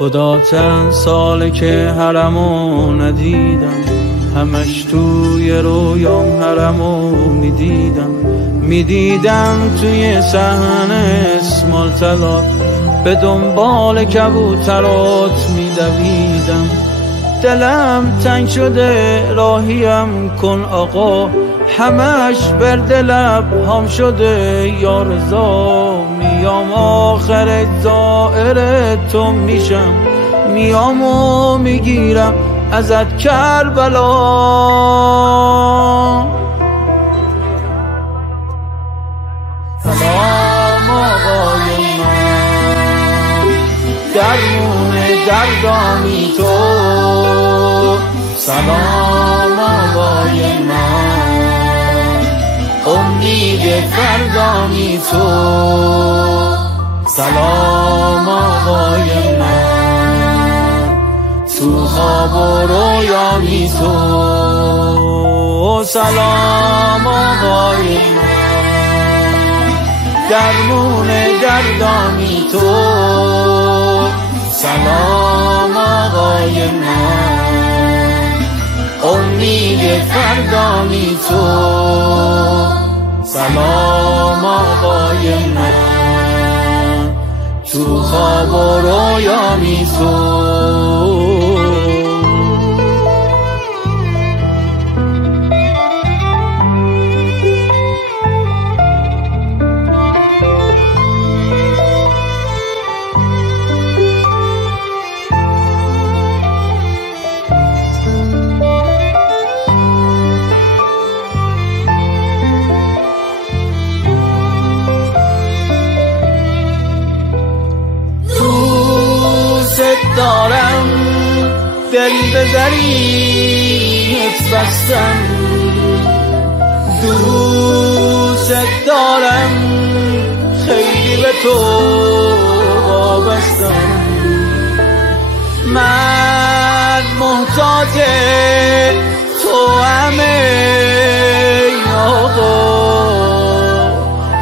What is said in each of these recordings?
خدا چند ساله که حرمو ندیدم، همش توی رویام حرمو میدیدم توی صحن اسمال طلا، به دنبال کبوترات میدویدم. دلم تنگ شده راهیم کن آقا، همش برد لب هم شده یا رضا. میام آخر دائره تو میشم، میام و میگیرم ازت کربلا. سلام آقای من، درمون دردانی تو. سلام آقای من، امید فردانی تو. سلام آقای من، تو خواب و رویانی تو. سلام آقای من، درمون دردانی تو. سلام آقای من، امید فردانی تو. سلام آقای من، تو خواب و رویانی تو. دارم دل بذریت بستم، دوست دارم خیلی به تو وابستم. من محتاج تو همه آقا،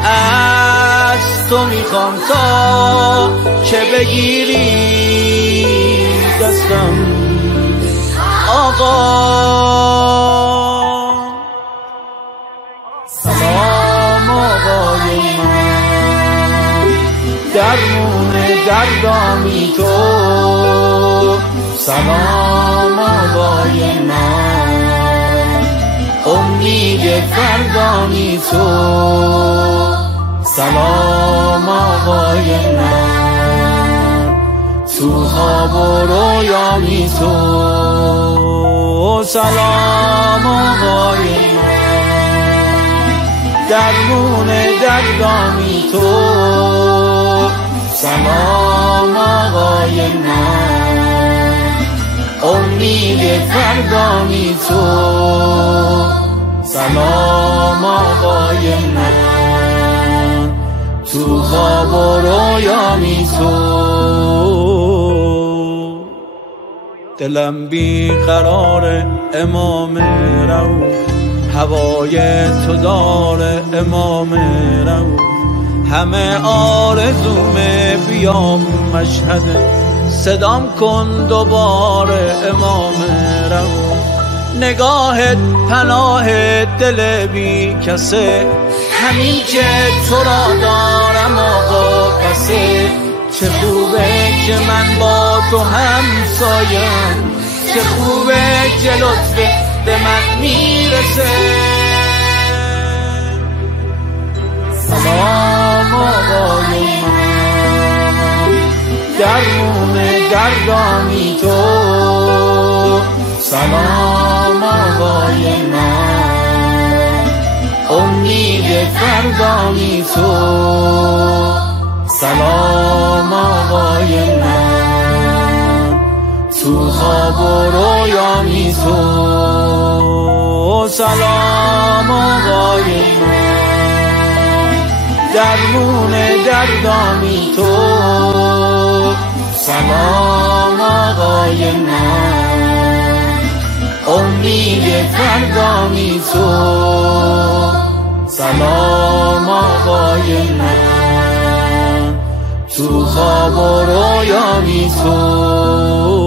از تو میخوام تا که بگیری دستم آقا. سلام آقای من، درمون دردانی تو. سلام آقای من، امید فردانی تو. سلام آقای من، تو خواب و رویانی تو. سلام آقای من، درمون دردانی تو. سلام آقای من، امید فردانی تو. سلام آقای من، تو خواب و رویانی تو. دلم بیقرار امام رؤوف، هوای تو داره امام رؤوف. همه آرزومه بیام مشهد، صدام کن دوباره امام رؤوف. نگاهت پناه دل بی کسه، همین که تو را دارم آقا پسه. چه خوبه که من با تو همسایم، چه خوبه که لطفت به من میرسه. سلام آقای من، درمون دردانی تو. سلام آقای من، امید فردانی تو. سلام آقای من، تو خواب و رویانی تو. سلام آقای من، درمون دردانی تو. سلام آقای من، امید فردانی تو. سلام آقای من، تو خواب و رویا میسوزه.